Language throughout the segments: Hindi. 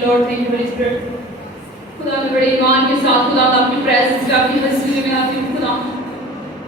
you Lord, thank you Holy Spirit. खुदा मैं बड़े ईमान के साथ खुदा अपनी प्रेजेंस में अपनी हज़ूरी में आती हूँ खुदा।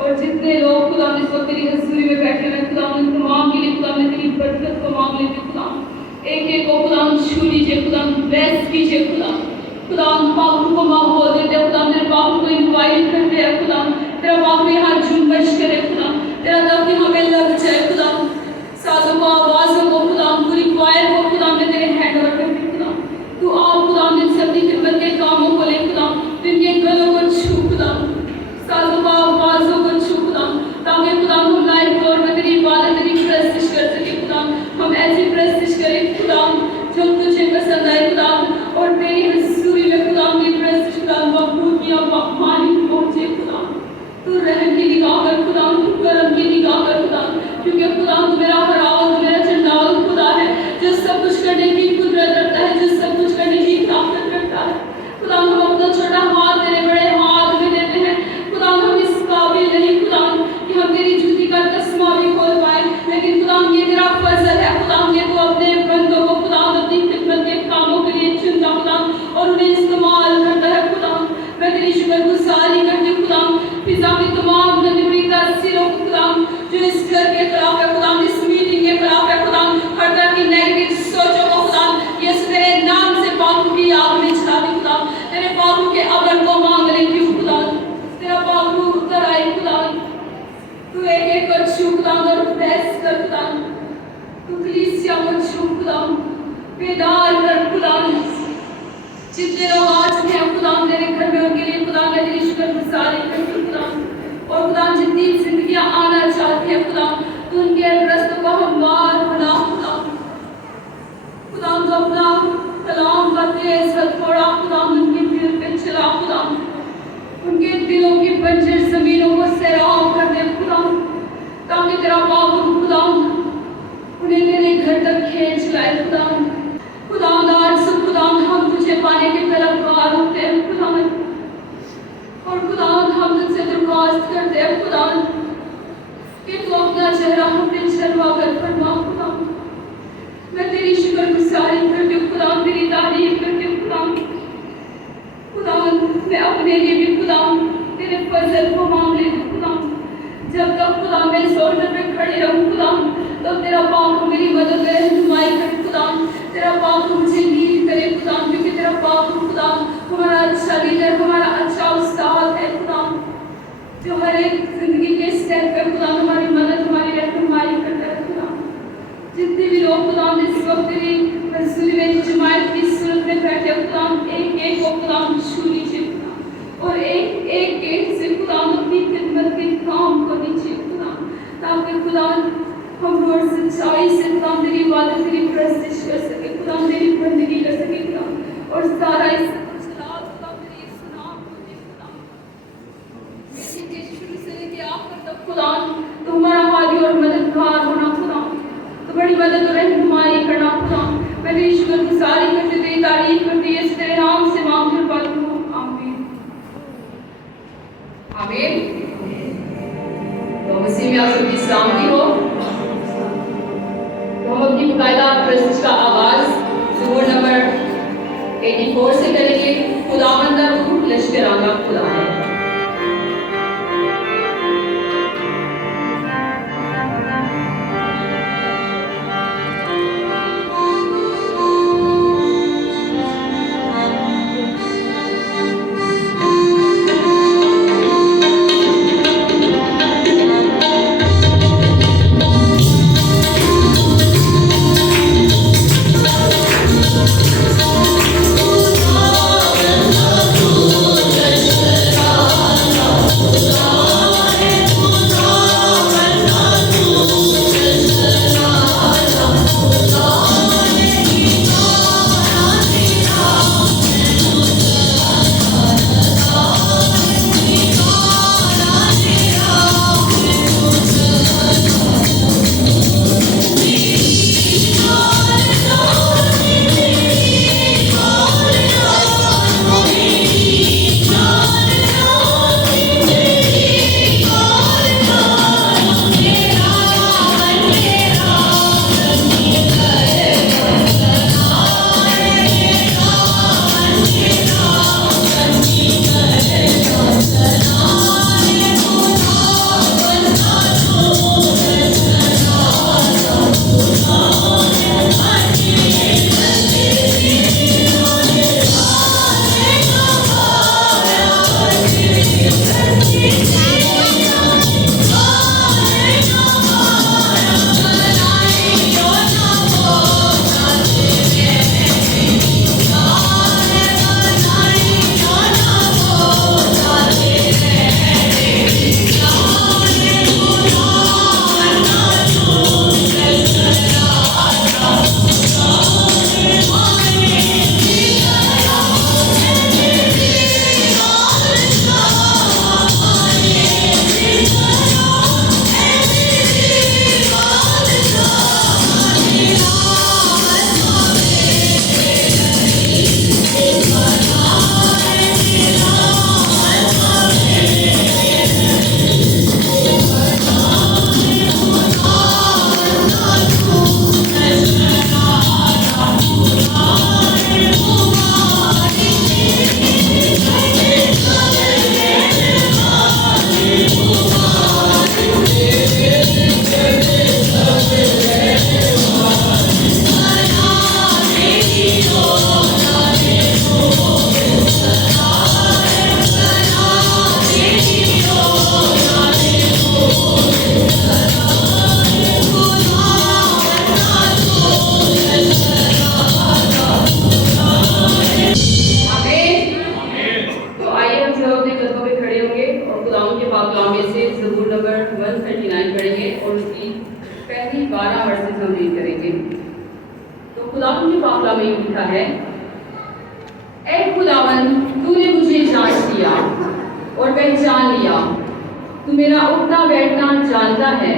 और जितने लोग खुदा इस वक्त तेरी हज़ूरी में बैठे हुए खुदा उन तमाम के लिए खुदा मैं तेरी बरकत को मांग लेती हूँ खुदा। एक एक को खुदा छू लीजिए खुदा, ब्लेस कीजिए खुदा। खुदा उन पापों को माफ हो देते खुदा, मेरे पापों को इनवाइट करते हैं खुदा। तेरा पाप यहाँ जुम्बश करे खुदा, तेरा दम यहाँ में लग जाए खुदा। साजों को, आवाज़ों को खुदा, पूरी क्वायर को खुदा मैं तेरे हैंड ओवर करती हूँ खुदा। तू आप खुदा मुझसे अपनी खिदमत के कामों को ले खुदा, जिनके गलों को छू खुदा, साजों को, आवाज़ों को छू खुदा, ताकि खुदा हम लाइव फ्लोर में तेरी इबादत तेरी प्रस्तिश कर सके खुदा। हम ऐसी प्रस्तिश करें खुदा जो तुझे पसंद आए खुदा, और तेरी हज़ूरी में खुदा की प्रस्तिश खुदा मकबूलियत मानी पहुँचे खुदा। तू रहम की निगाह कर खुदा, तू करम की निगाह कर खुदा, क्योंकि खुदा तू मेरा हराओ, तू मेरा चंडाल खुदा है जो सब कुछ करने की कुदरत रखता है, जो सब कुछ करने की ताकत रखता है खुदा। हम अपना छोटा हाथ तेरे बड़े हाथ में देते हैं खुदा। हम इस काबिल नहीं खुदा कि हम तेरी जूती का तस्मा भी खोल पाए, लेकिन खुदा ये तेरा फजल है खुदा। ये तो अपने बंदों को खुदा अपनी खिदमत के कामों के लिए चुनता खुदा और उन्हें इस्तेमाल करता है खुदा। मैं तेरी शुक्रगुजारी करती हूँ खुदा फिजा की तमाम गंदगी तासीरों को खुदा जो इस घर के खिलाफ है खुदा, इस मीटिंग के खिलाफ है खुदा, हर तरह की नेगेटिव सोचों को खुदा यीशु तेरे नाम से पापों की आग में जला दी खुदा। तेरे पापों के अगर को मांग लेती हूँ खुदा, तेरा पाप उतर आए खुदा। तू एक एक कर छू खुदा और बहस कर खुदा, तू कलीसिया को छू खुदा, बेदार कर खुदा। जितने लोग आ चुके हैं खुदा तेरे घर में उनके लिए खुदा मैं तेरी शुक्रगुजारी करती हूँ खुदा। और खुदा जितनी जिंदगियां आना चाहती है खुदा तो उनके रस्तों को हमवार बना खुदा। खुदा तो अपना कलाम का तेज हथौड़ा खुदा उनके दिल पे चला खुदा, उनके दिलों की बंजर जमीनों को सैराब कर दे खुदा, ताकि तेरा पाक खुदा उन्हें तेरे घर तक खींच लाए खुदा। खुदा आज खुदा हम तुझे पाने के तलबगार होते हैं खुदा, और खुदा हम तुझसे दरख्वास्त करते हैं खुदा कि तू अपना चेहरा हमने जलवा कर फरमा खुदा। मैं तेरी शुक्रगुजारी करती हूँ खुदा, तेरी तारीफ करती हूँ खुदा। खुदा मैं अपने लिए भी खुदा तेरे फजल को मांग लेती हूँ खुदा। जब तक खुदा मैं इस ऑर्डर पे खड़े रहूँ खुदा तब तेरा पाक मेरी मदद करे, रहनुमाई करे खुदा। तेरा पाक मुझे लीड करे खुदा, क्योंकि तेरा पाक खुदा हमारा अच्छा लीडर, हमारा अच्छा उस्ताद है खुदा, जो हर एक जिंदगी के स्टेप पे खुदा हमारी मदद हमारी रहनुमाई करता है खुदा। जितने भी लोग खुदा इस वक्त तेरी हज़ूरी में जमायत की सूरत में बैठे खुदा, एक एक को खुदा छू लीजिए खुदा, और एक एक से खुदा अपनी खिदमत के काम को लीजिए खुदा, ताकि खुदा हम रोज सच्चाई से खुदा तेरी इबादत तेरी प्रस्तिश कर सके खुदा, तेरी बंदगी कर सके खुदा, और सारा इस सलात खुदा तेरी सुनाम को दे खुदा। मीटिंग के शुरू से लेके आखिर तक खुदा तो हमारा हादी और मददगार होना खुदा, तो बड़ी मदद और रहनुमाई करना खुदा। मैं तेरी शुक्रगुजारी करती तेरी तारीफ करती है, तेरे नाम से मांग कर पाती हूँ, आमीन आमीन। तो मसीह में आप सबकी सलामती हो। हम अपनी मुकायदा प्रस्तुत का आगाज ज़बूर नंबर 84 से करेंगे। खुदावंद रूह लश्कराना खुदा है। Oh लिखा है, ऐ खुदावन, तूने मुझे जांच लिया और पहचान लिया। तू मेरा उठना बैठना जानता है।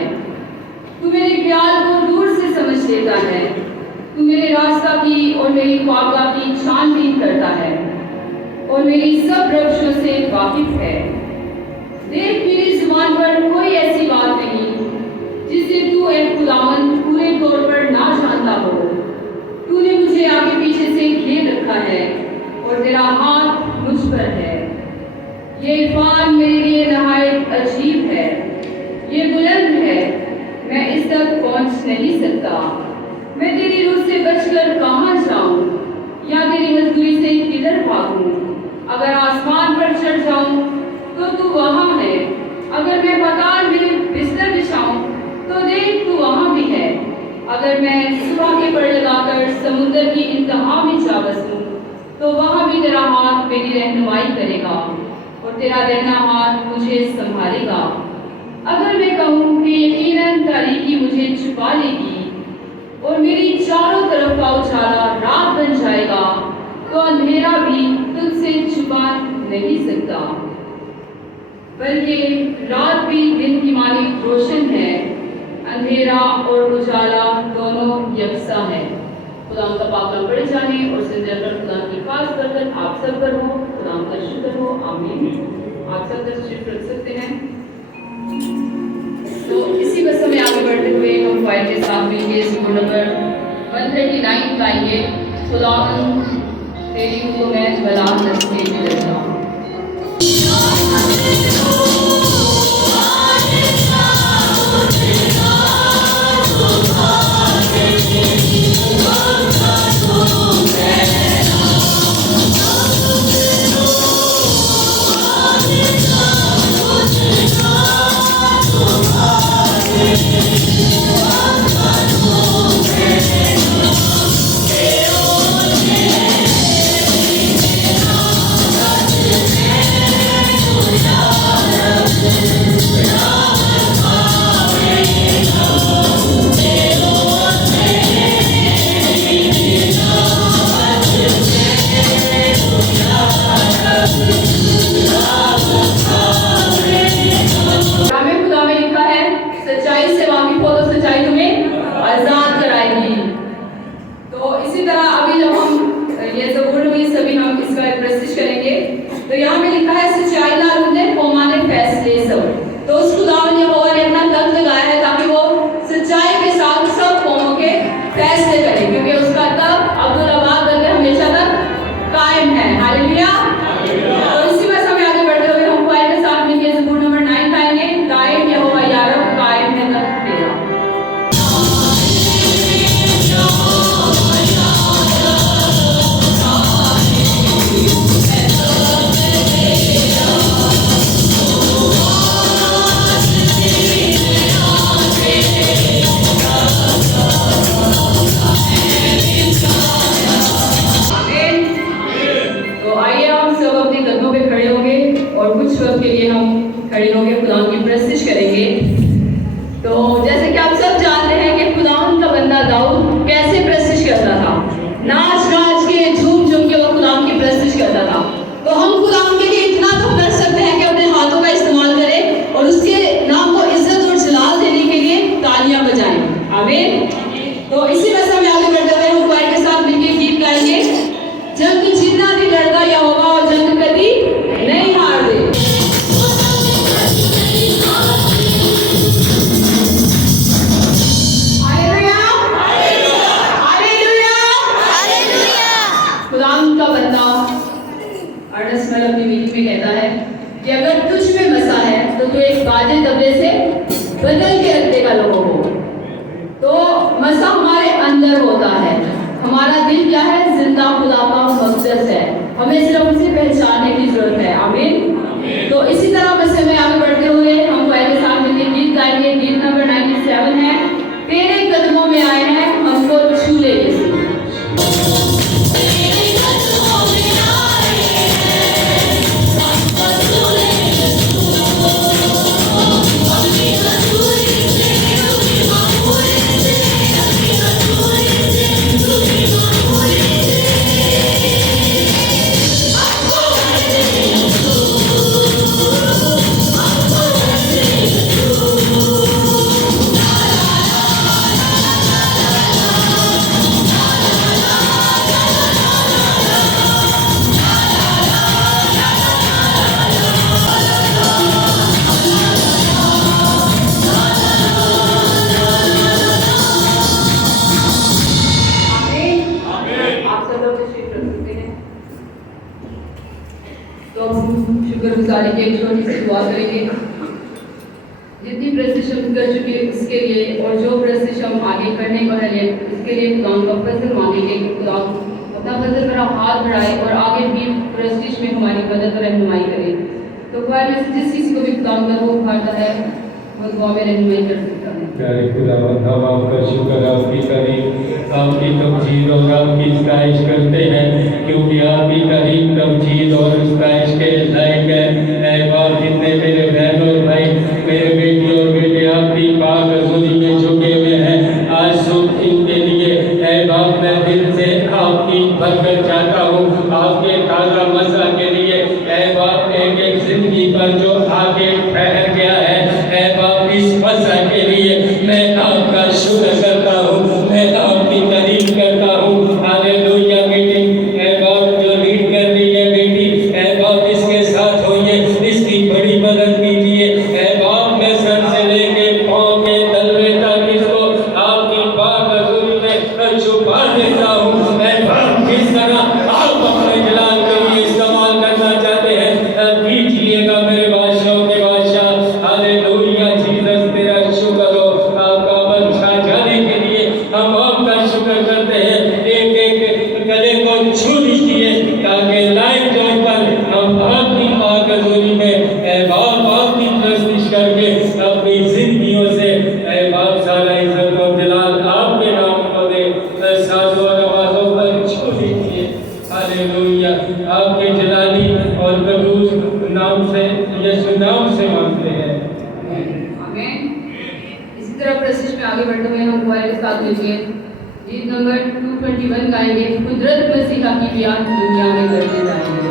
तू मेरे ख्याल को दूर से समझ लेता है। तू मेरे रास्ता की और मेरी ख्वाबा की छानबीन करता है और मेरी सब रविशों से वाकिफ है। देख, मेरी जुबान पर कोई ऐसी बात नहीं जिसे तू ऐ खुदावन पूरे तौर पर ना जानता हो। तूने मुझे आगे पीछे से घेर रखा है और तेरा हाथ मुझ पर है। ये इरफान मेरे लिए नहायत अजीब है, ये बुलंद है, मैं इस तक पहुंच नहीं सकता। मैं तेरी रूह से बचकर कहाँ जाऊं या तेरी हजूरी से किधर भागूं? अगर आसमान पर चढ़ जाऊं तो तू वहां है। अगर मैं पाताल में बिस्तर बिछाऊं तो देख तू वहां भी है। अगर मैं सुबह के पड़ लगाकर समुद्र की इंतहा में जा बसूं तो वहां भी तेरा हाथ मेरी रहनुमाई करेगा और तेरा रहना हाथ मुझे संभालेगा। अगर मैं कहूँ कि यकीनन तारीकी मुझे छुपा लेगी और मेरी चारों तरफ का उजाला रात बन जाएगा, तो अंधेरा भी तुझसे छुपा नहीं सकता, बल्कि रात भी दिन की मानिक रोशन है। अंधेरा और उजाला दोनों यकसा है। खुदा का पाक कलाम पढ़े जाने और जिंदगी पर खुदा की खास बरकत आप सब पर हो। खुदा का शुक्र हो, आमीन। आप सब तशरीफ रख सकते हैं। तो इसी बस में आगे बढ़ते हुए हम फाइल के साथ मिलकर स्कूल नंबर 139 गाएंगे। खुदा तेरी को मैं बला नस्ले में लगा। तो यहाँ में लिखा है, सच्चाई लाल मुद्दे कौमाने फैसले सब। तो उस खुदा ने यहोवा ने अपना तख्त लगाया है ताकि वो सच्चाई के साथ सब कौमों के फैसले करे, क्योंकि उसका तख्त अब्दुल आबाद तक हमेशा तक कायम है। हालेलुया। तो इसी में समय आगे बढ़ते हुए हम क्वायर के साथ मिलकर ज़बूर नंबर 9 गाएंगे। कायम यहोवा यारब, कायम है तख्त तेरा। और कुछ वक्त के लिए हम खड़े होकर खुदा की प्रस्तुति करेंगे। तो जैसे कि आप सब जानते हैं कि खुदा का बंदा दाऊद कैसे प्रस्तुति करता था, नाच नाच के झूम झूम के वो खुदा की प्रस्तुति करता था। तो हम खुदा के लिए इतना तो कर सकते हैं कि अपने हाथों का इस्तेमाल करें और उसके नाम को इज्जत और जलाल देने के लिए तालियां बजाएं। आमीन। तो इसी में समय आगे बढ़ते हुए हम क्वायर के साथ मिलकर गीत गाएंगे। जंग जितना भी लड़ता यहोवा और जंग कभी नहीं हार दे। खुदा का बंदा अर्नस्ट मेल अपनी मीटिंग में कहता है कि अगर तुझ में मसा है तो तू एक बाजे तबले से बदल के रख देगा लोगों को। तो मसा हमारे अंदर होता है। हमारा दिल क्या है? जिंदा खुदा का मकसद है। हमें सिर्फ उसे पहचानने की जरूरत है। आमीन। तो इसी तरह बस में आगे बढ़ते हुए हम के साथ मिलकर गीत गाएंगे। गीत नंबर 97 है, तेरे कदमों में आए हैं हमको छू ले यीशु। शुक्रगुजारी की एक छोटी सी दुआ करेंगे। जितनी प्रेसिश हम कर चुके उसके लिए और जो प्रेसिश हम आगे करने को है उसके लिए खुदा का फजल मांगेंगे कि खुदा अपना फजल मेरा हाथ बढ़ाए और आगे भी प्रेस्टिज में हमारी मदद और रहनुमाई करे। तो खुदा में से जिस किसी को भी खुदा का रूह भरता है वो दुआ में रहनुमाई कर सकता है। प्यारे खुदावंद, हम आपका शुक्र आपकी तारीफ आपकी तमजीद और आपकी स्ताइश करते हैं, क्योंकि आपकी तारीफ तमजीद और स्ताइश के लायक है। ऐ बाप, जितने मेरे बहन और भाई, मेरे बेटी और बेटे आपकी पाक हज़ूरी में झुके हुए हैं, आज सुबह इनके लिए ऐ बाप मैं दिल से आपकी बरकत चाहता हूँ, आपके ताज़ा मज़ा के लिए। ऐ बाप, एक एक जिंदगी पर जो आगे ठहर गया है, ऐ बाप इस मज़ा के लिए मैं आपका शुक्र करता हूँ, मैं आपकी तारीफ करता हूँ। हालेलुया। बेटी ऐ बाप जो लीड कर रही है बेटी, ऐ बाप इसके साथ होइए, इसकी बड़ी मदद कीजिए। ऐ बाप मैं सर से लेके पाँव के तलवे तक इसको आपकी पाक हज़ूरी में छुपा देता हूँ। ऐ बाप जिस तरह आप अपने जलाल के लिए इस्तेमाल करना चाहते हैं कीजिएगा मेरे बादशाहों के बादशाह। हालेलुया। जीसस तेरा शुक्र हो, आपका अमल छा जाने के लिए हम आपका शुक्र करते हैं। एक एक गले को छू लीजिए ताकि लाइव जोन पर हम आपकी पाक हज़ूरी में ऐ बाप आपकी प्रस्तिश करके अपनी जिंदगियों से ऐ बाप सारा इज्जत और जलाल आपके नाम को दे। साधु और आवाज़ों पर छू लीजिए। हालेलुया। आपके जलाली और कदूस नाम से, यीशु नाम से मांगते हैं। आमीन। इसी तरह प्रेसिश में आगे बढ़ते हुए हम हमारे साथ मिलिए गीत नंबर 221 गाएंगे। कुदरत मसीहा की बयान दुनिया में करते जाएंगे।